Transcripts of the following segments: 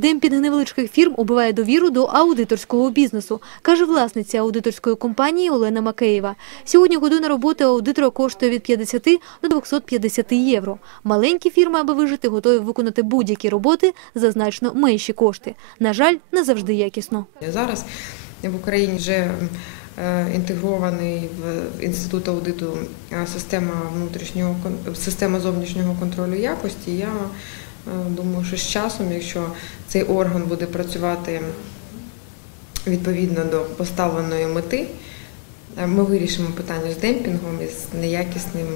Демпінг невеличких фірм убиває довіру до аудиторського бізнесу, каже власниця аудиторської компанії Олена Макеєва. Сьогодні година роботи аудитора коштує від 50 до 250 євро. Маленькі фірми, аби вижити, готові виконати будь-які роботи за значно менші кошти. На жаль, не завжди якісно. Зараз в Україні вже е, інтегрований в інститут аудиту е, система внутрішнього система зовнішнього контролю якості. Я думаю, що з часом, якщо цей орган буде працювати відповідно до поставленої мети, е, ми вирішимо питання з демпінгом і з неякісним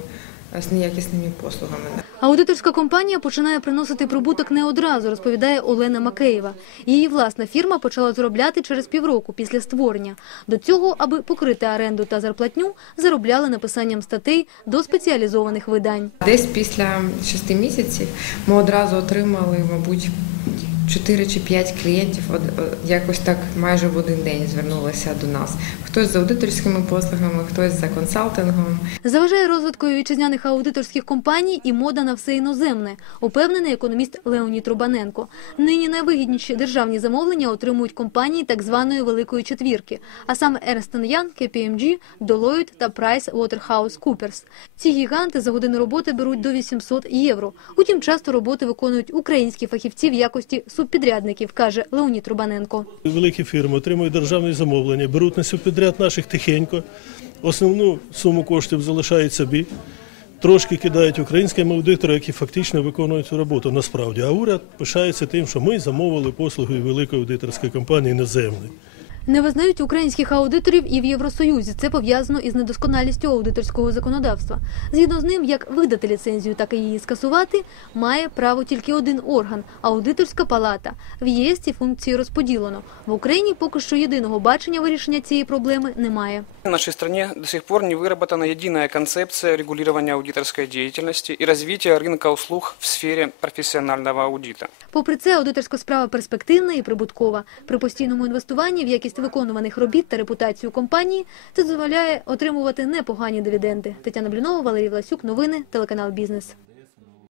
з неякісними послугами. Аудиторська компанія починає приносити прибуток не одразу, розповідає Олена Макеєва. Її власна фірма почала заробляти через півроку після створення. До цього, аби покрити оренду та зарплатню, заробляли написанням статей до спеціалізованих видань. Десь після шести місяців ми одразу отримали, мабуть, 4 чи 5 клієнтів е, якось так майже в один день звернулися до нас. Хтось за аудиторськими послугами, хтось за консалтингом. Заважає розвитку вітчизняних аудиторських компаній і мода на все іноземне, упевнений економіст Леонід Рубаненко. Нині найвигідніші державні замовлення отримують компанії так званої великої четвірки, а саме Ernst Young, KPMG, Deloitte та PricewaterhouseCoopers. Ці гіганти за годину роботи беруть до 800 євро. Утім, часто роботи виконують українські фахівці в якості субпідрядників, каже Леонід Рубаненко. Великі фірми отримують державне замовлення, беруть на субпідряд наших тихенько, основну суму коштів залишають собі, трошки кидають українським аудиторам, які фактично виконують цю роботу насправді. А уряд пишається тим, що ми замовили послуги великої аудиторської компанії іноземної. Не визнають українських аудиторів і в Євросоюзі. Це пов'язано із недосконалістю аудиторського законодавства. Згідно з ним, як видати ліцензію, так і її скасувати, має право тільки один орган аудиторська палата. В ЄС ці функції розподілено. В Україні поки що єдиного бачення вирішення цієї проблеми немає. В нашей стране до сих пор не выработана единая концепция регулирования аудиторской деятельности и развития рынка услуг в сфере профессионального аудита. Попри це, аудиторська справа перспективна і прибуткова. При постійному інвестуванні в якість виконуваних робіт та репутацію компанії це дозволяє отримувати непогані дивіденди. Тетяна Блінова, Валерій Власюк. Новини телеканал Бізнес.